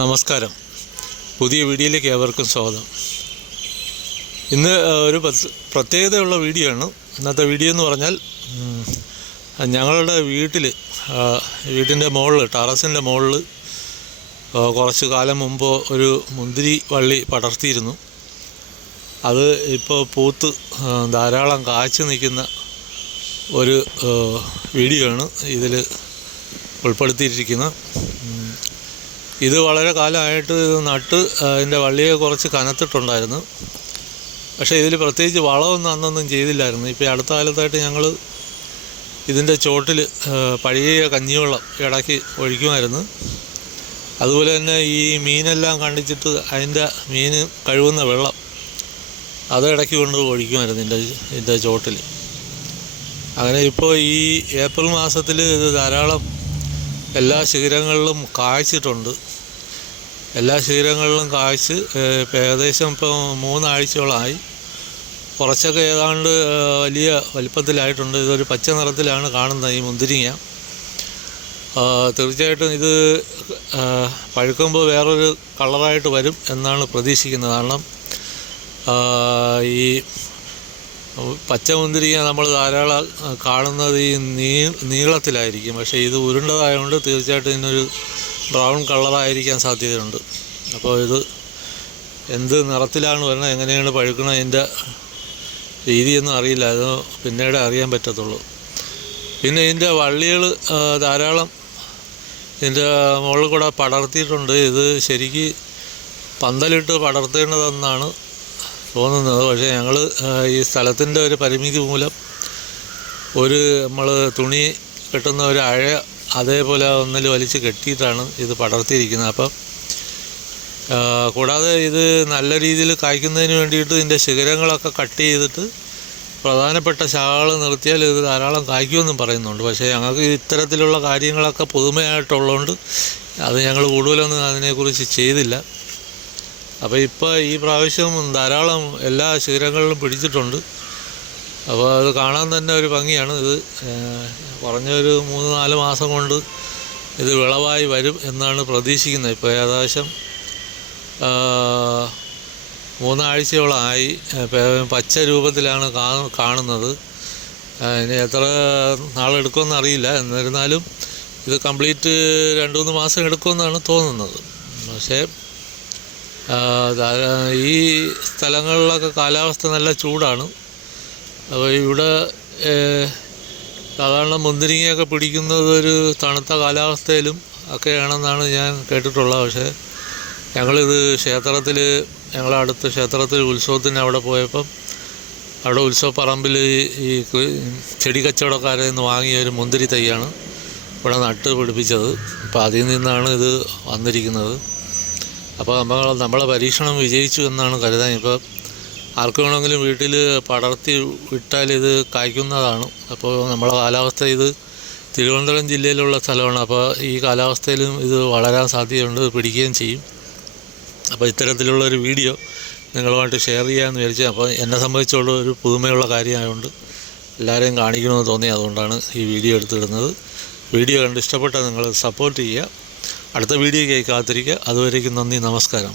നമസ്കാരം. പുതിയ വീഡിയോയിലേക്ക് ഏവർക്കും സ്വാഗതം. ഇന്ന് ഒരു പ്രത്യേകതയുള്ള വീഡിയോ ആണ് ഇന്നത്തെ വീഡിയോ എന്ന് പറഞ്ഞാൽ ഞങ്ങളുടെ വീട്ടിൽ വീട്ടിന്റെ മുകളിൽ ടെറസിന്റെ മുകളിൽ കുറച്ച് കാലം മുമ്പ് ഒരു മുന്തിരി വള്ളി പടർത്തിയിരുന്നു. അത് ഇപ്പോൾ പൂത്ത് ധാരാളം കാച്ചു നിൽക്കുന്ന ഒരു വീഡിയോ ആണ് ഇതിൽ ഉൾപ്പെടുത്തിയിരിക്കുന്നത്. ഇത് വളരെ കാലമായിട്ട് നട്ട് അതിന്റെ വള്ളിയെ കുറച്ച് കനത്തിട്ടുണ്ടായിരുന്നു. പക്ഷേ ഇതിൽ പ്രത്യേകിച്ച് വളമൊന്നും അന്നൊന്നും ചെയ്തില്ലായിരുന്നു. ഇപ്പോൾ അടുത്ത കാലത്തായിട്ട് ഞങ്ങൾ ഇതിന്റെ ചോട്ടിൽ പഴയ കഞ്ഞിവെള്ളം ഇടയ്ക്ക് ഒഴിക്കുമായിരുന്നു. അതുപോലെ തന്നെ ഈ മീനെല്ലാം കണ്ടിച്ചിട്ട് അതിന്റെ മീൻ കഴുകുന്ന വെള്ളം അത് ഇടയ്ക്ക് കൊണ്ട് ഒഴിക്കുമായിരുന്നു ഇതിന്റെ ഇതിന്റെ ചോട്ടിൽ അങ്ങനെ ഇപ്പോൾ ഈ ഏപ്രിൽ മാസത്തിൽ ഇത് ധാരാളം എല്ലാ ശിഖരങ്ങളിലും കായ്ച്ചിട്ടുണ്ട് എല്ലാ ശിഖരങ്ങളിലും കായ്ച്ച് ഏകദേശം ഇപ്പോൾ മൂന്നാഴ്ചയോളമായി കുറച്ചൊക്കെ ഏതാണ്ട് വലിയ വലിപ്പത്തിലായിട്ടുണ്ട്. ഇതൊരു പച്ച നിറത്തിലാണ് കാണുന്നത് ഈ മുന്തിരിങ്ങ. തീർച്ചയായിട്ടും ഇത് പഴുക്കുമ്പോൾ വേറൊരു കളറായിട്ട് വരും എന്നാണ് പ്രതീക്ഷിക്കുന്നത്. കാരണം ഈ പച്ച മുന്തിരിങ്ങ നമ്മൾ ധാരാളം കാണുന്നത് ഈ നീ നീളത്തിലായിരിക്കും. പക്ഷേ ഇത് ഉരുണ്ടതായതുകൊണ്ട് തീർച്ചയായിട്ടും ഇതിനൊരു ബ്രൗൺ കളറായിരിക്കാൻ സാധ്യതയുണ്ട്. അപ്പോൾ ഇത് എന്ത് നിറത്തിലാണ് വരുന്നത് എങ്ങനെയാണ് പഴുക്കണം അതിന്റെ രീതിയൊന്നും അറിയില്ല. അത് പിന്നീട് അറിയാൻ പറ്റത്തുള്ളൂ. പിന്നെ ഇതിന്റെ വള്ളികൾ ധാരാളം ഇതിന്റെ മുകളിൽ കൂടെ പടർത്തിയിട്ടുണ്ട്. ഇത് ശരിക്ക് പന്തലിട്ട് പടർത്തേണ്ടതെന്നാണ് തോന്നുന്നത്. പക്ഷേ ഞങ്ങൾ ഈ സ്ഥലത്തിന്റെ ഒരു പരിമിതി മൂലം ഒരു നമ്മൾ തുണി കെട്ടുന്ന ഒരു അഴ അതേപോലെ ഒന്നിൽ വലിച്ച് കെട്ടിയിട്ടാണ് ഇത് പടർത്തിയിരിക്കുന്നത്. അപ്പം കൂടാതെ ഇത് നല്ല രീതിയിൽ കായ്ക്കുന്നതിന് വേണ്ടിയിട്ട് ഇതിന്റെ ശിഖരങ്ങളൊക്കെ കട്ട് ചെയ്തിട്ട് പ്രധാനപ്പെട്ട ശാഖകൾ നിർത്തിയാൽ ഇത് ധാരാളം കായ്ക്കുമെന്നും പറയുന്നുണ്ട്. പക്ഷേ ഞങ്ങൾക്ക് ഇത്തരത്തിലുള്ള കാര്യങ്ങളൊക്കെ പുതുമയായിട്ടുള്ളതുകൊണ്ട് അത് ഞങ്ങൾ കൂടുതലൊന്നും അതിനെക്കുറിച്ച് ചെയ്തില്ല. അപ്പോൾ ഇപ്പോൾ ഈ പ്രാവശ്യം ധാരാളം എല്ലാ ശിഖരങ്ങളിലും പിടിച്ചിട്ടുണ്ട്. അപ്പോൾ അത് കാണാൻ തന്നെ ഒരു ഭംഗിയാണ്. ഇത് കുറഞ്ഞൊരു മൂന്ന് നാല് മാസം കൊണ്ട് ഇത് വിളവായി വരും എന്നാണ് പ്രതീക്ഷിക്കുന്നത്. ഇപ്പോൾ ഏകദേശം മൂന്നാഴ്ചയോളമായി പച്ച രൂപത്തിലാണ് കാണുന്നത്. ഇനി എത്ര നാളെടുക്കുമെന്ന് അറിയില്ല. എന്നിരുന്നാലും ഇത് കംപ്ലീറ്റ് രണ്ട് മൂന്ന് മാസം എടുക്കുമെന്നാണ് തോന്നുന്നത്. പക്ഷേ ഈ സ്ഥലങ്ങളിലൊക്കെ കാലാവസ്ഥ നല്ല ചൂടാണ്. അപ്പോൾ ഇവിടെ സാധാരണ മുന്തിരിങ്ങയൊക്കെ പിടിക്കുന്നത് ഒരു തണുത്ത കാലാവസ്ഥയിലും ഒക്കെയാണെന്നാണ് ഞാൻ കേട്ടിട്ടുള്ളത്. പക്ഷേ ഞങ്ങളിത് ക്ഷേത്രത്തിൽ ഞങ്ങളുടെ അടുത്ത ക്ഷേത്രത്തിൽ ഉത്സവത്തിന് അവിടെ പോയപ്പം അവിടെ ഉത്സവപ്പറമ്പിൽ ഈ ചെടി കച്ചവടക്കാരിൽ നിന്ന് വാങ്ങിയ ഒരു മുന്തിരി തൈയാണ് ഇവിടെ നട്ട് പിടിപ്പിച്ചത്. അപ്പോൾ അതിൽ നിന്നാണ് ഇത് വന്നിരിക്കുന്നത്. അപ്പോൾ നമ്മൾ നമ്മളെ പരീക്ഷണം വിജയിച്ചു എന്നാണ് കരുതാൻ. ഇപ്പോൾ ആർക്ക് വേണമെങ്കിലും വീട്ടിൽ പടർത്തി വിട്ടാൽ ഇത് കായ്ക്കുന്നതാണ്. അപ്പോൾ നമ്മളെ കാലാവസ്ഥ ഇത് തിരുവനന്തപുരം ജില്ലയിലുള്ള സ്ഥലമാണ്. അപ്പോൾ ഈ കാലാവസ്ഥയിലും ഇത് വളരാൻ സാധ്യതയുണ്ട്. പിടിക്കുകയും ചെയ്യും. അപ്പോൾ ഇത്തരത്തിലുള്ള ഒരു വീഡിയോ നിങ്ങളുമായിട്ട് ഷെയർ ചെയ്യാമെന്ന് വിചാരിച്ചു അപ്പോൾ എന്നെ സംബന്ധിച്ചുള്ള ഒരു പുതുമയുള്ള കാര്യമായതുകൊണ്ട് എല്ലാവരെയും കാണിക്കണമെന്ന് തോന്നി. അതുകൊണ്ടാണ് ഈ വീഡിയോ എടുത്തിടുന്നത്. വീഡിയോ കണ്ട് ഇഷ്ടപ്പെട്ടാൽ നിങ്ങൾ സപ്പോർട്ട് ചെയ്യുക. അടുത്ത വീഡിയോയ്ക്കായി കാത്തിരിക്കുക അതുവരേക്കും നന്ദി നമസ്കാരം.